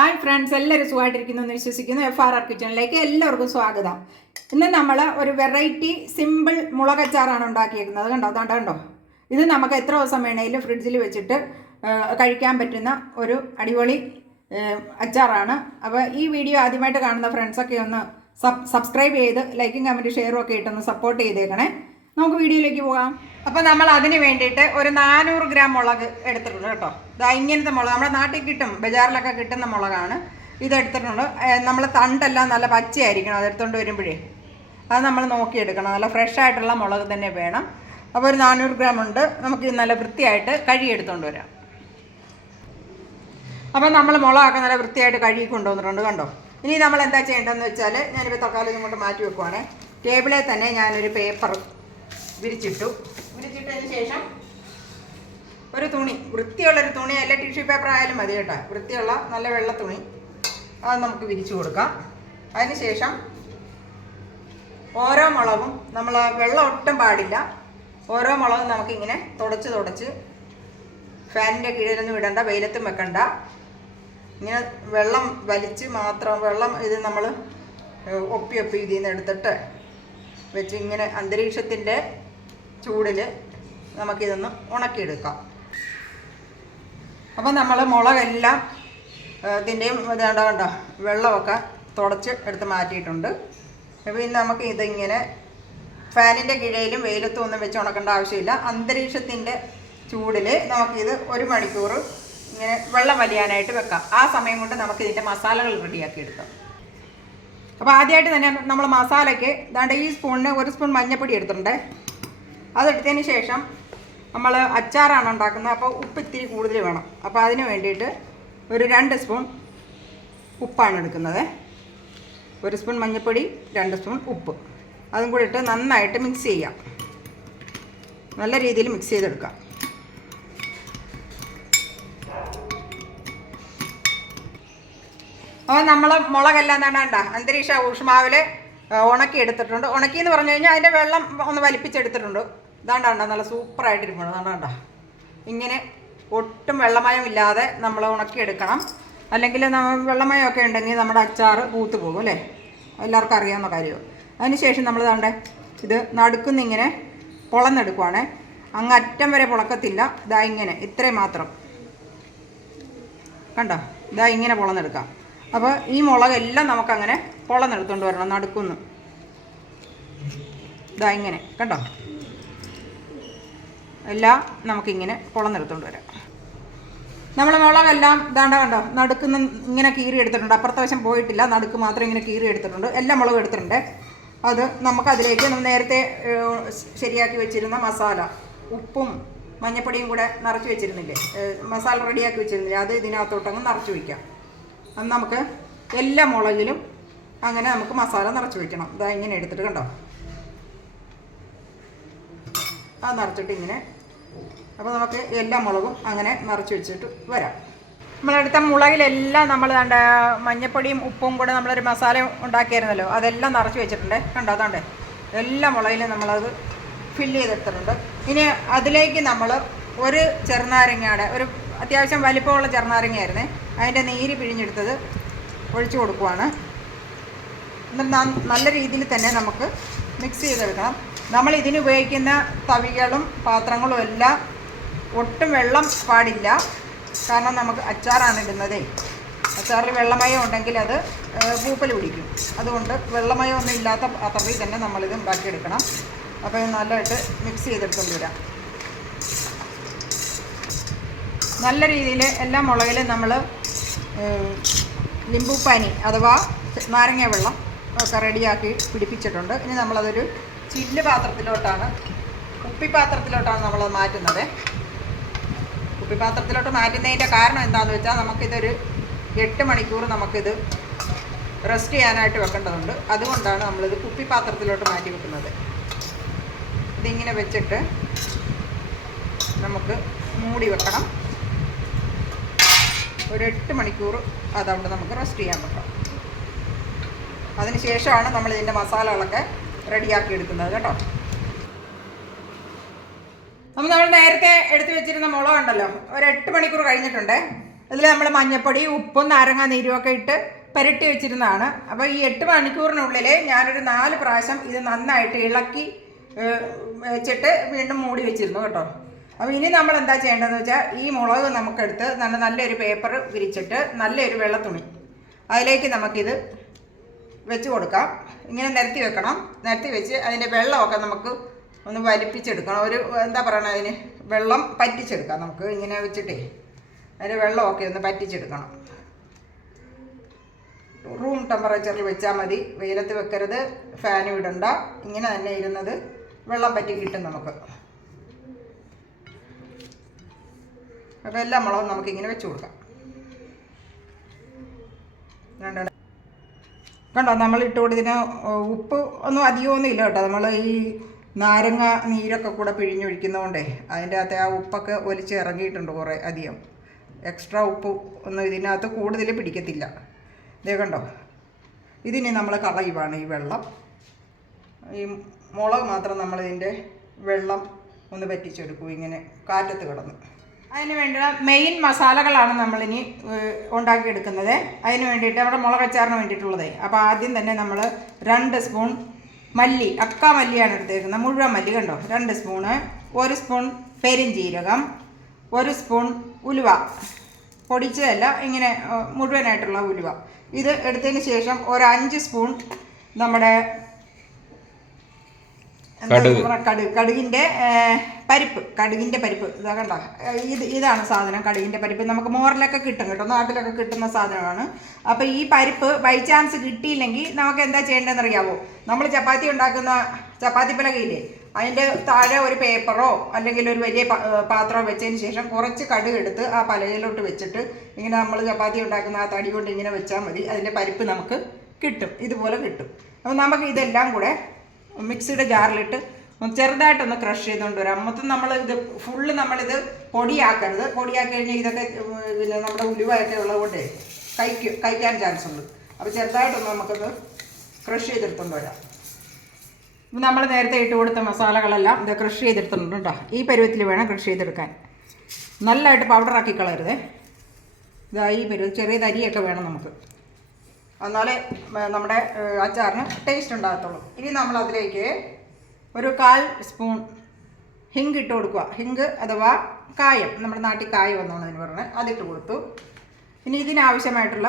Hi friends, എല്ലാവരും സുഖമായിട്ടിരിക്കുന്നു എന്ന് വിശ്വസിക്കുന്നു. FRR കിച്ചണിലേക്ക് എല്ലാവർക്കും സ്വാഗതം. ഇന്ന് നമ്മൾ ഒരു വെറൈറ്റി സിമ്പിൾ മുളകച്ചാറാണ് ഉണ്ടാക്കിയിരിക്കുന്നത്. കണ്ടോ. ഇത് നമുക്ക് എത്ര ദിവസം വേണമെങ്കിലും ഫ്രിഡ്ജിൽ വെച്ചിട്ട് കഴിക്കാൻ പറ്റുന്ന ഒരു അടിപൊളി അച്ചാറാണ്. അപ്പോൾ ഈ വീഡിയോ ആദ്യമായിട്ട് കാണുന്ന ഫ്രണ്ട്സൊക്കെ ഒന്ന് സബ്സ്ക്രൈബ് ചെയ്ത് ലൈക്കും കമൻറ്റും ഷെയറും ഒക്കെ ഇട്ടൊന്ന് സപ്പോർട്ട് ചെയ്തേക്കണേ. നമുക്ക് വീഡിയോയിലേക്ക് പോകാം. അപ്പോൾ നമ്മൾ അതിന് വേണ്ടിയിട്ട് ഒരു 400 ഗ്രാം മുളക് എടുത്തിട്ടുണ്ട് കേട്ടോ. ഇങ്ങനത്തെ മുളക് നമ്മുടെ നാട്ടിൽ കിട്ടും, ബജാറിലൊക്കെ കിട്ടുന്ന മുളകാണ്. ഇതെടുത്തിട്ടുണ്ട്. നമ്മൾ തണ്ടെല്ലാം നല്ല പച്ചയായിരിക്കണം അതെടുത്തുകൊണ്ട് വരുമ്പോഴേ. അത് നമ്മൾ നോക്കിയെടുക്കണം. നല്ല ഫ്രഷ് ആയിട്ടുള്ള മുളക് തന്നെ വേണം. അപ്പോൾ ഒരു 400 ഗ്രാം ഉണ്ട്. നമുക്ക് നല്ല വൃത്തിയായിട്ട് കഴുകിയെടുത്തുകൊണ്ട് വരാം. അപ്പോൾ നമ്മൾ മുളകൊക്കെ നല്ല വൃത്തിയായിട്ട് കഴുകി കൊണ്ടുവന്നിട്ടുണ്ട്. കണ്ടോ. ഇനി നമ്മൾ എന്താ ചെയ്യേണ്ടതെന്ന് വെച്ചാൽ, ഞാനിപ്പോൾ തക്കാളി ഇങ്ങോട്ട് മാറ്റി വെക്കുവാണേ. ടേബിളിൽ തന്നെ ഞാനൊരു പേപ്പർ വിരിച്ചിട്ടതിന് ശേഷം ഒരു തുണി, വൃത്തിയുള്ളൊരു തുണി, അല്ല ടിഷ്യൂ പേപ്പർ ആയാലും മതി കേട്ടോ. വൃത്തിയുള്ള നല്ല വെള്ള തുണി അത് നമുക്ക് വിരിച്ചു കൊടുക്കാം. അതിന് ശേഷം ഓരോ മുളകും നമ്മൾ വെള്ളം ഒട്ടും പാടില്ല. ഓരോ മുളകും നമുക്കിങ്ങനെ തുടച്ച് ഫാനിൻ്റെ കീഴിലൊന്നും ഇടണ്ട, വെയിലത്തും വെക്കണ്ട. ഇങ്ങനെ വെള്ളം വലിച്ച് മാത്രം, വെള്ളം ഇത് നമ്മൾ ഒപ്പി ഇതിൽ നിന്ന് എടുത്തിട്ട് വെച്ച് ഇങ്ങനെ അന്തരീക്ഷത്തിൻ്റെ ചൂടിൽ നമുക്കിതൊന്ന് ഉണക്കിയെടുക്കാം. അപ്പോൾ നമ്മൾ മുളകെല്ലാം ഇതിൻ്റെയും കണ്ടോ വെള്ളമൊക്കെ തുടച്ച് എടുത്ത് മാറ്റിയിട്ടുണ്ട്. അപ്പോൾ ഇന്ന് നമുക്ക് ഇതിങ്ങനെ ഫാനിൻ്റെ കീഴിലും വെയിലത്തും ഒന്നും വെച്ച് ഉണക്കേണ്ട ആവശ്യമില്ല. അന്തരീക്ഷത്തിൻ്റെ ചൂടിൽ നമുക്കിത് 1 മണിക്കൂർ ഇങ്ങനെ വെള്ളം വലിയാനായിട്ട് വെക്കാം. ആ സമയം കൊണ്ട് നമുക്ക് ഇതിൻ്റെ മസാലകൾ റെഡിയാക്കി എടുക്കാം. അപ്പോൾ ആദ്യമായിട്ട് തന്നെ നമ്മൾ മസാലയ്ക്ക് ഈ സ്പൂണിന് 1 സ്പൂൺ മഞ്ഞൾപ്പൊടി എടുത്തിട്ടുണ്ട്. അതെടുത്തതിന് ശേഷം നമ്മൾ അച്ചാറാണ് ഉണ്ടാക്കുന്നത്. അപ്പോൾ ഉപ്പ് ഇത്തിരി കൂടുതൽ വേണം. അപ്പോൾ അതിന് വേണ്ടിയിട്ട് ഒരു 2 സ്പൂൺ ഉപ്പാണ് എടുക്കുന്നത്. 1 സ്പൂൺ മഞ്ഞൾപ്പൊടി, 2 സ്പൂൺ ഉപ്പ്, അതും കൂടി ഇട്ട് നന്നായിട്ട് മിക്സ് ചെയ്യാം. നല്ല രീതിയിൽ മിക്സ് ചെയ്തെടുക്കാം. അപ്പോൾ നമ്മൾ മുളകെല്ലാം വേണ്ട അന്തരീക്ഷ ഊഷ്മാവിൽ ഉണക്കി എടുത്തിട്ടുണ്ട്. ഉണക്കി എന്ന് പറഞ്ഞു കഴിഞ്ഞാൽ അതിൻ്റെ വെള്ളം ഒന്ന് വലിപ്പിച്ചെടുത്തിട്ടുണ്ട്. ഇതാണ്ട നല്ല സൂപ്പറായിട്ടിരിക്കണം. അതാണ്ട ഇങ്ങനെ ഒട്ടും വെള്ളമയം ഇല്ലാതെ നമ്മൾ ഉണക്കിയെടുക്കണം. അല്ലെങ്കിൽ വെള്ളമയമൊക്കെ ഉണ്ടെങ്കിൽ നമ്മുടെ അച്ചാർ പൂത്ത് പോകും അല്ലേ, എല്ലാവർക്കും അറിയാവുന്ന കാര്യമാണ്. അതിനുശേഷം നമ്മൾ ഇത് നടുക്കുന്നിങ്ങനെ പൊളന്നെടുക്കുവാണേ. അങ്ങ് അറ്റം വരെ പൊളക്കത്തില്ല. ഇങ്ങനെ ഇത്രയും മാത്രം കണ്ടോ. ഇങ്ങനെ പൊളന്നെടുക്കാം. അപ്പോൾ ഈ മുളകെല്ലാം നമുക്കങ്ങനെ പൊളന്നെടുത്തുകൊണ്ട് വരണം. നടുക്കുന്നു ഇങ്ങനെ കണ്ടോ. എല്ലാം നമുക്കിങ്ങനെ പൊളന്നെടുത്തുകൊണ്ട് വരാം. നമ്മൾ മുളകെല്ലാം കണ്ടോ നടുക്കുന്ന ഇങ്ങനെ കീറി എടുത്തിട്ടുണ്ട്. അപ്പുറത്തെ വശം പോയിട്ടില്ല, നടുക്ക് മാത്രം ഇങ്ങനെ കീറി എടുത്തിട്ടുണ്ട്. എല്ലാ മുളകും എടുത്തിട്ടുണ്ട്. അത് നമുക്കതിലേക്ക് നേരത്തെ ശരിയാക്കി വെച്ചിരുന്ന മസാല, ഉപ്പും മഞ്ഞപ്പൊടിയും കൂടെ നിറച്ച് വെച്ചിരുന്നില്ലേ, മസാല റെഡിയാക്കി വെച്ചിരുന്നില്ലേ, അത് ഇതിനകത്തോട്ടങ്ങ് നിറച്ച് വയ്ക്കാം. അത് നമുക്ക് എല്ലാ മുളകിലും അങ്ങനെ നമുക്ക് മസാല നിറച്ച് വയ്ക്കണം. ഇങ്ങനെ എടുത്തിട്ട് കണ്ടോ, അത് നിറച്ചിട്ട് ഇങ്ങനെ. അപ്പോൾ നമുക്ക് എല്ലാ മുളകും അങ്ങനെ നിറച്ച് വെച്ചിട്ട് വരാം. നമ്മളെടുത്ത മുളകിലെല്ലാം നമ്മൾ മഞ്ഞപ്പൊടിയും ഉപ്പും കൂടെ നമ്മളൊരു മസാല ഉണ്ടാക്കിയായിരുന്നല്ലോ, അതെല്ലാം നിറച്ച് വെച്ചിട്ടുണ്ട്. കണ്ടോ എല്ലാ മുളകിലും നമ്മളത് ഫില്ല് ചെയ്തെടുത്തിട്ടുണ്ട്. ഇനി അതിലേക്ക് നമ്മൾ ഒരു ചെറുനാരങ്ങയുടെ, ഒരു അത്യാവശ്യം വലിപ്പമുള്ള ചെറുനാരങ്ങയായിരുന്നേ, അതിൻ്റെ നീര് പിഴിഞ്ഞെടുത്തത് ഒഴിച്ചു കൊടുക്കുവാണ്. എന്നിട്ട് നല്ല രീതിയിൽ തന്നെ നമുക്ക് മിക്സ് ചെയ്തെടുക്കണം. നമ്മൾ ഇതിന് ഉപയോഗിക്കുന്ന തവികളും പാത്രങ്ങളും എല്ലാം ഒട്ടും വെള്ളം പാടില്ല. കാരണം നമുക്ക് അച്ചാറാണ് ഇടുന്നതേ. അച്ചാറിൽ വെള്ളമയം ഉണ്ടെങ്കിൽ അത് പൂപ്പൽ പിടിക്കും. അതുകൊണ്ട് വെള്ളമയം ഒന്നും ഇല്ലാത്ത പാത്രത്തിൽ തന്നെ നമ്മളിത് ഉണ്ടാക്കിയെടുക്കണം. അപ്പോൾ ഇത് നല്ലതായിട്ട് മിക്സ് ചെയ്തെടുത്തുകൊണ്ട് വരാം. നല്ല രീതിയിൽ എല്ലാ മുളകിലും നമ്മൾ ലിംബുപ്പാനി അഥവാ നാരങ്ങ വെള്ളം ഒക്കെ റെഡിയാക്കി പിടിപ്പിച്ചിട്ടുണ്ട്. ഇനി നമ്മളതൊരു ചില്ല് പാത്രത്തിലോട്ടാണ്, കുപ്പിപ്പാത്രത്തിലോട്ടാണ് നമ്മളത് മാറ്റുന്നത്. കുപ്പിപ്പാത്രത്തിലോട്ട് മാറ്റുന്നതിൻ്റെ കാരണം എന്താണെന്ന് വെച്ചാൽ, നമുക്കിതൊരു 8 മണിക്കൂർ നമുക്കിത് റെസ്റ്റ് ചെയ്യാനായിട്ട് വെക്കേണ്ടതുണ്ട്. അതുകൊണ്ടാണ് നമ്മളിത് കുപ്പിപ്പാത്രത്തിലോട്ട് മാറ്റി വെക്കുന്നത്. ഇതിങ്ങനെ വെച്ചിട്ട് നമുക്ക് മൂടി വെക്കണം. ഒരു 8 മണിക്കൂർ അതവിടെ നമുക്ക് റെസ്റ്റ് ചെയ്യാൻ പറ്റും. അതിന് ശേഷമാണ് നമ്മൾ ഇതിൻ്റെ മസാലകളൊക്കെ റെഡിയാക്കി എടുക്കുന്നത് കേട്ടോ. അപ്പോൾ നമ്മൾ നേരത്തെ എടുത്തു വെച്ചിരുന്ന മുളകുണ്ടല്ലോ, ഒരു 8 മണിക്കൂർ കഴിഞ്ഞിട്ടുണ്ട്. അതിൽ നമ്മൾ മഞ്ഞൾപ്പൊടി, ഉപ്പും നാരങ്ങ നീരും ഒക്കെ ഇട്ട് പുരട്ടി വെച്ചിരുന്നതാണ്. അപ്പോൾ ഈ 8 മണിക്കൂറിനുള്ളിൽ ഞാനൊരു 4 പ്രാവശ്യം ഇത് നന്നായിട്ട് ഇളക്കി വെച്ചിട്ട് വീണ്ടും മൂടി വെച്ചിരുന്നു കേട്ടോ. അപ്പോൾ ഇനി നമ്മൾ എന്താ ചെയ്യേണ്ടതെന്ന് വെച്ചാൽ ഈ മുളക് നമുക്കെടുത്ത് നല്ലൊരു പേപ്പർ വിരിച്ചിട്ട് നല്ലൊരു വെള്ള തുണി അതിലേക്ക് നമുക്കിത് വെച്ച് കൊടുക്കാം. ഇങ്ങനെ നിരത്തി വെക്കണം. നിരത്തി വെച്ച് അതിൻ്റെ വെള്ളമൊക്കെ നമുക്ക് ഒന്ന് വലിപ്പിച്ചെടുക്കണം. ഒരു എന്താ പറയണത്, അതിന് വെള്ളം പറ്റിച്ചെടുക്കാം. നമുക്ക് ഇങ്ങനെ വെച്ചിട്ടേ അതിൻ്റെ വെള്ളമൊക്കെ ഒന്ന് പറ്റിച്ചെടുക്കണം. റൂം ടെമ്പറേച്ചറിൽ വെച്ചാൽ മതി, വെയിലത്ത് വെക്കരുത്, ഫാനും ഇടണ്ട. ഇങ്ങനെ തന്നെ ഇരുന്നത് വെള്ളം പറ്റി കിട്ടും നമുക്ക്. അപ്പോൾ എല്ലാ മുളകും നമുക്കിങ്ങനെ വെച്ച് കൊടുക്കാം. കണ്ടോ, നമ്മൾ ഇട്ട് കൊടുത്തതിന് ഉപ്പ് ഒന്നും അധികമൊന്നും ഇല്ല കേട്ടോ. നമ്മൾ ഈ നാരങ്ങ നീരൊക്കെ കൂടെ പിഴിഞ്ഞൊഴിക്കുന്നതുകൊണ്ടേ അതിൻ്റെ അകത്തെ ആ ഉപ്പൊക്കെ ഒലിച്ച് ഇറങ്ങിയിട്ടുണ്ട് കുറേ അധികം. എക്സ്ട്രാ ഉപ്പ് ഒന്നും ഇതിനകത്ത് കൂടുതൽ പിടിക്കത്തില്ല. ഇതേ കണ്ടോ, ഇതിനി നമ്മൾ കളയുവാണ് ഈ വെള്ളം. ഈ മുളക് മാത്രം നമ്മളിതിൻ്റെ വെള്ളം ഒന്ന് പറ്റിച്ചെടുക്കും ഇങ്ങനെ കാറ്റത്ത് കിടന്ന്. അതിന് വേണ്ടിയുള്ള മെയിൻ മസാലകളാണ് നമ്മളിനി ഉണ്ടാക്കിയെടുക്കുന്നത്. അതിന് വേണ്ടിയിട്ട് നമ്മുടെ മുളകച്ചാറിന് വേണ്ടിയിട്ടുള്ളത്. അപ്പോൾ ആദ്യം തന്നെ നമ്മൾ 2 സ്പൂൺ മല്ലി, അക്ക മല്ലിയാണ് എടുത്തേക്കുന്നത്, മുഴുവൻ മല്ലി കണ്ടോ, 2 സ്പൂണ്. 1 സ്പൂൺ പെരിഞ്ജീരകം, 1 സ്പൂൺ ഉലുവ, പൊടിച്ചതല്ല, ഇങ്ങനെ മുഴുവനായിട്ടുള്ള ഉലുവ. ഇത് എടുത്തതിന് ശേഷം ഒരു 5 സ്പൂൺ നമ്മുടെ കടുകിൻ്റെ പരിപ്പ്. ഇതാ കണ്ട, ഇതാണ് സാധനം, കടുകിൻ്റെ പരിപ്പ്. നമുക്ക് മോറിലൊക്കെ കിട്ടും കേട്ടോ, നാട്ടിലൊക്കെ കിട്ടുന്ന സാധനമാണ്. അപ്പോൾ ഈ പരിപ്പ് ബൈ ചാൻസ് കിട്ടിയില്ലെങ്കിൽ നമുക്ക് എന്താ ചെയ്യേണ്ടതെന്ന് അറിയാമോ? നമ്മൾ ചപ്പാത്തി ഉണ്ടാക്കുന്ന ചപ്പാത്തി പലകയില്ലേ, അതിൻ്റെ താഴെ ഒരു പേപ്പറോ അല്ലെങ്കിൽ ഒരു വലിയ പാത്രമോ വെച്ചതിന് ശേഷം കുറച്ച് കടുക് എടുത്ത് ആ പലകയിലോട്ട് വെച്ചിട്ട് ഇങ്ങനെ നമ്മൾ ചപ്പാത്തി ഉണ്ടാക്കുന്ന ആ തടി കൊണ്ട് ഇങ്ങനെ വെച്ചാൽ മതി. അതിൻ്റെ പരിപ്പ് നമുക്ക് കിട്ടും, ഇതുപോലെ കിട്ടും. അപ്പോൾ നമുക്ക് ഇതെല്ലാം കൂടെ മിക്സിയുടെ ജാറിലിട്ട് ചെറുതായിട്ടൊന്ന് ക്രഷ് ചെയ്തുകൊണ്ട് വരാം. മൊത്തം നമ്മളിത് ഫുള്ള് നമ്മളിത് പൊടിയാക്കരുത്. പൊടിയാക്കി കഴിഞ്ഞാൽ ഇതൊക്കെ പിന്നെ നമ്മുടെ ഉലുവയൊക്കെ ഉള്ളതുകൊണ്ട് കഴിക്കാൻ ചാൻസ് ഉണ്ട്. അപ്പോൾ ചെറുതായിട്ടൊന്ന് നമുക്കത് ക്രഷ് ചെയ്തെടുത്തുകൊണ്ട് വരാം. ഇപ്പം നമ്മൾ നേരത്തെ ഇട്ട് കൊടുത്ത മസാലകളെല്ലാം ഇത് ക്രഷ് ചെയ്തെടുത്തിട്ടുണ്ട് കേട്ടോ. ഈ പരുവത്തിൽ വേണം ക്രഷ് ചെയ്തെടുക്കാൻ. നല്ലതായിട്ട് പൗഡറാക്കി കളയരുത്. ഇതാ ഈ പരുവം, ചെറിയ തരിയൊക്കെ വേണം നമുക്ക്, എന്നാലേ നമ്മുടെ അച്ചാറിന് ടേസ്റ്റ് ഉണ്ടാകത്തുള്ളൂ. ഇനി നമ്മളതിലേക്ക് ഒരു 1/4 സ്പൂൺ ഹിങ്ക് ഇട്ട് കൊടുക്കുക. ഹിങ്ക് അഥവാ കായം, നമ്മുടെ നാട്ടിൽ കായം എന്നാണ് അതിന് പറഞ്ഞത്, അതിട്ട് കൊടുത്തു. ഇനി ഇതിനാവശ്യമായിട്ടുള്ള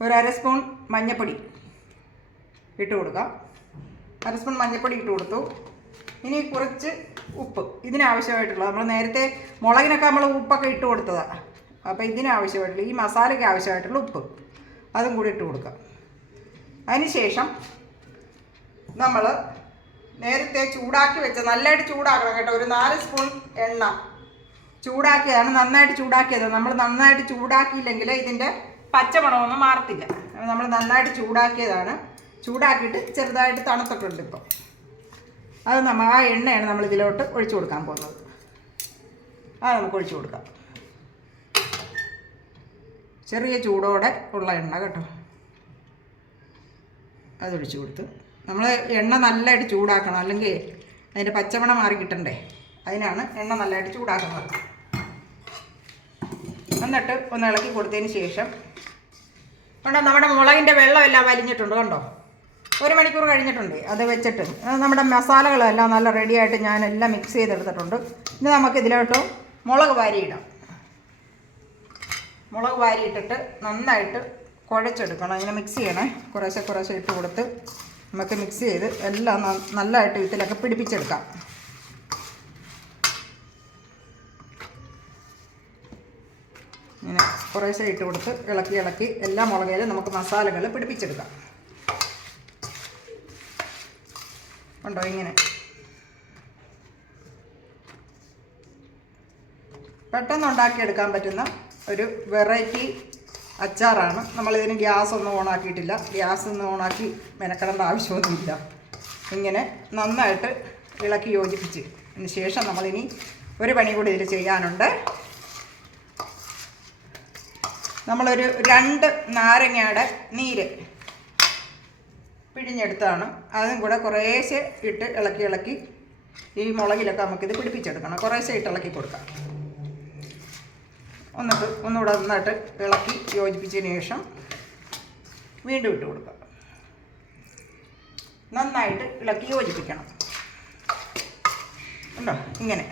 ഒരു 1/2 സ്പൂൺ മഞ്ഞൾപ്പൊടി ഇട്ട് കൊടുക്കാം. 1/2 സ്പൂൺ മഞ്ഞൾപ്പൊടി ഇട്ട് കൊടുത്തു. ഇനി കുറച്ച് ഉപ്പ്, ഇതിനാവശ്യമായിട്ടുള്ള, നമ്മൾ നേരത്തെ മുളകിനൊക്കെ നമ്മൾ ഉപ്പൊക്കെ ഇട്ട് കൊടുത്തതാണ്. അപ്പോൾ ഇതിനാവശ്യമായിട്ടുള്ള, ഈ മസാലയ്ക്ക് ആവശ്യമായിട്ടുള്ള ഉപ്പ് അതും കൂടി ഇട്ട് കൊടുക്കാം. അതിനുശേഷം നമ്മൾ നേരത്തെ ചൂടാക്കി വെച്ച, നല്ലതായിട്ട് ചൂടാക്കണം കേട്ടോ, ഒരു 4 സ്പൂൺ എണ്ണ ചൂടാക്കിയതാണ്, നന്നായിട്ട് ചൂടാക്കിയത്. നമ്മൾ നന്നായിട്ട് ചൂടാക്കിയില്ലെങ്കിൽ ഇതിൻ്റെ പച്ചമണമൊന്നും മാറത്തില്ല. നമ്മൾ നന്നായിട്ട് ചൂടാക്കിയതാണ്. ചൂടാക്കിയിട്ട് ചെറുതായിട്ട് തണുത്തിട്ടുണ്ട് ഇപ്പം. അത് ആ എണ്ണയാണ് നമ്മൾ ഇതിലോട്ട് ഒഴിച്ചു കൊടുക്കാൻ പോകുന്നത്. അത് നമുക്ക് ഒഴിച്ചു കൊടുക്കാം. ചെറിയ ചൂടോടെ ഉള്ള എണ്ണ കേട്ടോ, അതൊഴിച്ച് കൊടുത്ത് നമ്മൾ എണ്ണ നല്ലതായിട്ട് ചൂടാക്കണം, അല്ലെങ്കിൽ അതിൻ്റെ പച്ചമണം മാറി കിട്ടണ്ടേ, അതിനാണ് എണ്ണ നല്ലതായിട്ട് ചൂടാക്കുന്നത്. എന്നിട്ട് ഒന്ന് ഇളക്കി കൊടുത്തതിന് ശേഷം കണ്ടോ, നമ്മുടെ മുളകിൻ്റെ വെള്ളമെല്ലാം വലിഞ്ഞിട്ടുണ്ട് കണ്ടോ. 1 മണിക്കൂർ കഴിഞ്ഞിട്ടുണ്ട് അത് വെച്ചിട്ട്. നമ്മുടെ മസാലകളെല്ലാം നല്ല റെഡിയായിട്ട് ഞാനെല്ലാം മിക്സ് ചെയ്തെടുത്തിട്ടുണ്ട്. ഇനി നമുക്ക് ഇതിലോട്ട് മുളക് വാരിയിടാം. മുളക് വാരിയിട്ടിട്ട് നന്നായിട്ട് കുഴച്ചെടുക്കണം. ഇങ്ങനെ മിക്സ് ചെയ്യണേ, കുറേശ്ശെ ഇട്ട് കൊടുത്ത് നമുക്ക് മിക്സ് ചെയ്ത് എല്ലാം നല്ലതായിട്ട് ഇതിലൊക്കെ പിടിപ്പിച്ചെടുക്കാം. ഇങ്ങനെ കുറേശ്ശെ ഇട്ട് കൊടുത്ത് ഇളക്കി എല്ലാ മുളകിലും നമുക്ക് മസാലകൾ പിടിപ്പിച്ചെടുക്കാം. ഉണ്ടോ, ഇങ്ങനെ പെട്ടെന്ന് ഉണ്ടാക്കിയെടുക്കാൻ പറ്റുന്ന ഒരു വെറൈറ്റി അച്ചാറാണ്. നമ്മളിതിന് ഗ്യാസൊന്നും ഓണാക്കിയിട്ടില്ല. ഗ്യാസൊന്നും ഓണാക്കി മെനക്കെടേണ്ട ആവശ്യമൊന്നുമില്ല. ഇങ്ങനെ നന്നായിട്ട് ഇളക്കി യോജിപ്പിച്ച് അതിന് ശേഷം നമ്മളിനി ഒരു പണി കൂടി ഇതിൽ ചെയ്യാനുണ്ട്. നമ്മളൊരു 2 നാരങ്ങയുടെ നീര് പിഴിഞ്ഞെടുത്താണ്. അതും കൂടെ കുറേശ്ശെ ഇട്ട് ഇളക്കി ഈ മുളകിലൊക്കെ നമുക്കിത് പിടിപ്പിച്ചെടുക്കണം. കുറേശ്ശെ ഇട്ട് ഇളക്കി കൊടുക്കാം. ഒന്നുകൂടെ നന്നായിട്ട് ഇളക്കി യോജിപ്പിച്ചതിന് ശേഷം വീണ്ടും ഇട്ട് കൊടുക്കുക. നന്നായിട്ട് ഇളക്കി യോജിപ്പിക്കണം. ഉണ്ടോ ഇങ്ങനെ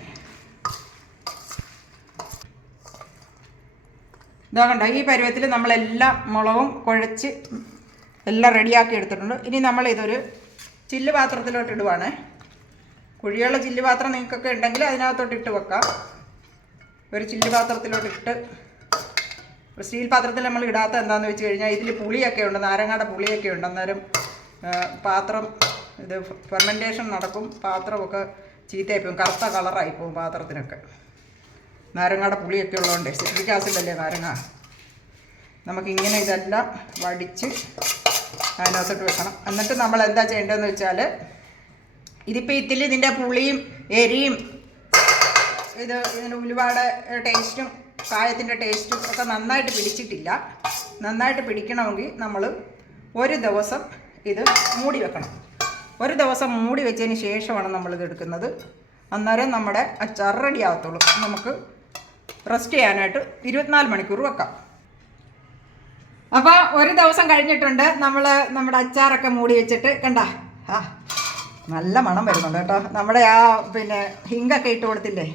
ഇതാ കണ്ടോ, ഈ പരുവത്തിൽ നമ്മളെല്ലാം മുളകും കുഴച്ച് എല്ലാം റെഡിയാക്കി എടുത്തിട്ടുണ്ട്. ഇനി നമ്മളിതൊരു ചില്ല് പാത്രത്തിലോട്ട് ഇടുവാണ്. കുഴിയുള്ള ചില്ല് പാത്രം നിങ്ങൾക്കൊക്കെ ഉണ്ടെങ്കിൽ അതിനകത്തോട്ട് ഇട്ട് വെക്കാം. ഒരു ചില്ല് പാത്രത്തിലോട്ട് ഇട്ട്, സ്റ്റീൽ പാത്രത്തിൽ നമ്മൾ ഇടാത്ത എന്താണെന്ന് വെച്ച് കഴിഞ്ഞാൽ ഇതിൽ പുളിയൊക്കെ ഉണ്ട്, നാരങ്ങയുടെ പുളിയൊക്കെ ഉണ്ട്. അന്നേരം പാത്രം ഇത് ഫെർമെൻറ്റേഷൻ നടക്കും, പാത്രമൊക്കെ ചീത്തയായി പോകും, കറുത്ത കളറായി പോകും പാത്രത്തിനൊക്കെ. നാരങ്ങയുടെ പുളിയൊക്കെ ഉള്ളതുകൊണ്ട് സിട്രിക് ആസിഡല്ലേ നാരങ്ങ. നമുക്കിങ്ങനെ ഇതെല്ലാം വടിച്ച് അതിനകത്തോട്ട് വെക്കണം. എന്നിട്ട് നമ്മൾ എന്താ ചെയ്യേണ്ടതെന്ന് വെച്ചാൽ, ഇതിപ്പോൾ ഇതിൻ്റെ പുളിയും എരിയും ഇതിൻ്റെ ഉലുവയുടെ ടേസ്റ്റും കായത്തിൻ്റെ ടേസ്റ്റും ഒക്കെ നന്നായിട്ട് പിടിച്ചിട്ടില്ല. നന്നായിട്ട് പിടിക്കണമെങ്കിൽ നമ്മൾ ഒരു ദിവസം ഇത് മൂടി വെക്കണം. ഒരു ദിവസം മൂടി വെച്ചതിന് ശേഷമാണ് നമ്മളിത് എടുക്കുന്നത്. അന്നേരം നമ്മുടെ അച്ചാർ റെഡി ആകത്തുള്ളൂ. നമുക്ക് റെസ്റ്റ് ചെയ്യാനായിട്ട് 24 മണിക്കൂർ വെക്കാം. അപ്പോൾ ഒരു ദിവസം കഴിഞ്ഞിട്ടുണ്ട്. നമ്മുടെ അച്ചാറൊക്കെ മൂടി വെച്ചിട്ട് കണ്ട, നല്ല മണം വരുന്നുണ്ട് കേട്ടോ. നമ്മുടെ പിന്നെ ഹിങ്കൊക്കെ ഇട്ട് കൊടുത്തില്ലേ,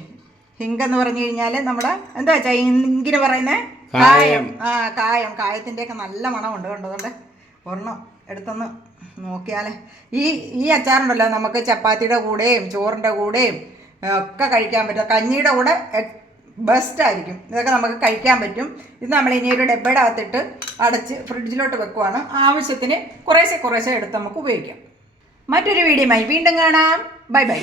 ഹിങ്കെന്ന് പറഞ്ഞു കഴിഞ്ഞാൽ നമ്മുടെ എന്താ വെച്ചാൽ ഹിങ്കിന് പറയുന്നത് കായം. കായത്തിൻ്റെയൊക്കെ നല്ല മണമുണ്ട്. കണ്ടതുകൊണ്ട് ഒരെണ്ണം എടുത്തൊന്ന് നോക്കിയാലേ. ഈ അച്ചാറുണ്ടല്ലോ നമുക്ക് ചപ്പാത്തിയുടെ കൂടെയും ചോറിൻ്റെ കൂടെയും ഒക്കെ കഴിക്കാൻ പറ്റും. കഞ്ഞിയുടെ കൂടെ ബെസ്റ്റായിരിക്കും. ഇതൊക്കെ നമുക്ക് കഴിക്കാൻ പറ്റും. ഇത് നമ്മൾ ഇനി ഒരു ഡബ്ബയുടെ അകത്തിട്ട് അടച്ച് ഫ്രിഡ്ജിലോട്ട് വെക്കുവാണ്. ആവശ്യത്തിന് കുറേശ്ശെ എടുത്ത് നമുക്ക് ഉപയോഗിക്കാം. മറ്റൊരു വീഡിയോയുമായി വീണ്ടും കാണാം. Bye bye.